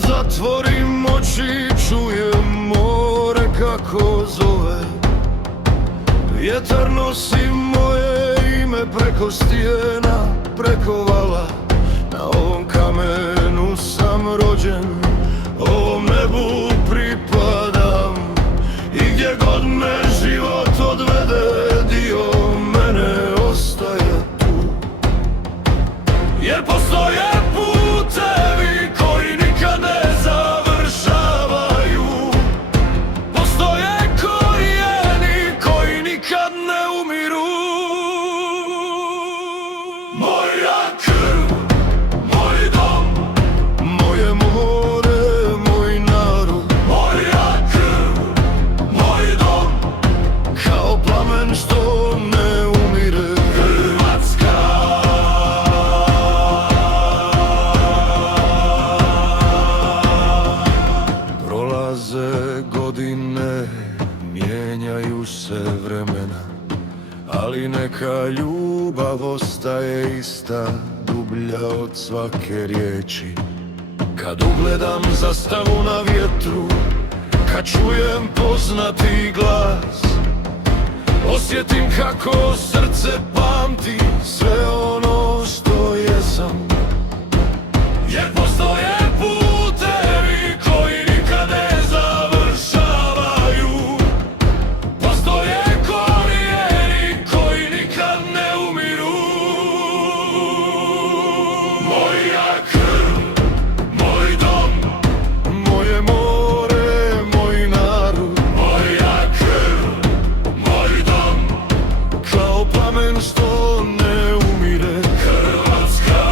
Kad zatvorim oči čujem more kako zove. Vjetar nosi moje ime preko stijena, preko vala. Na ovom kamenu sam rođen, ovom nebu pripadam. I gdje god me život odvede, dio mene ostaje tu. Jer postoje putevi koji nikad ne završavaju. Postoje korijeni koji nikad ne umiru. Moja krv, moj dom, moje more, moj narod. Moja krv, moj dom, kao plamen što ne umire. Hrvatska. Prolaze godine, mijenjaju se vremena, ali neka ljubav ostaje ista, dublja od svake riječi. Kad ugledam zastavu na vjetru, kad čujem poznati glas, osjetim kako srce pamti sve ono što jesam. Jer postoje putevi koji nikad ne završavaju. Postoje korijeni koji nikad ne umiru. Moja krv, moj dom, moje more, moj narod. Moja krv, moj dom, kao plamen što ne umire. Hrvatska.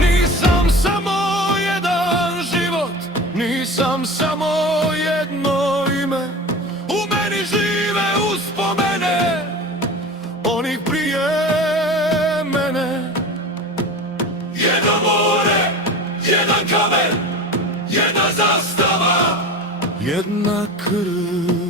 Nisam samo jedan život, nisam samo jedno ime. U meni žive uspomene onih prije mene. Jedno more, jedan kamen, jedna zastava, jedna krv.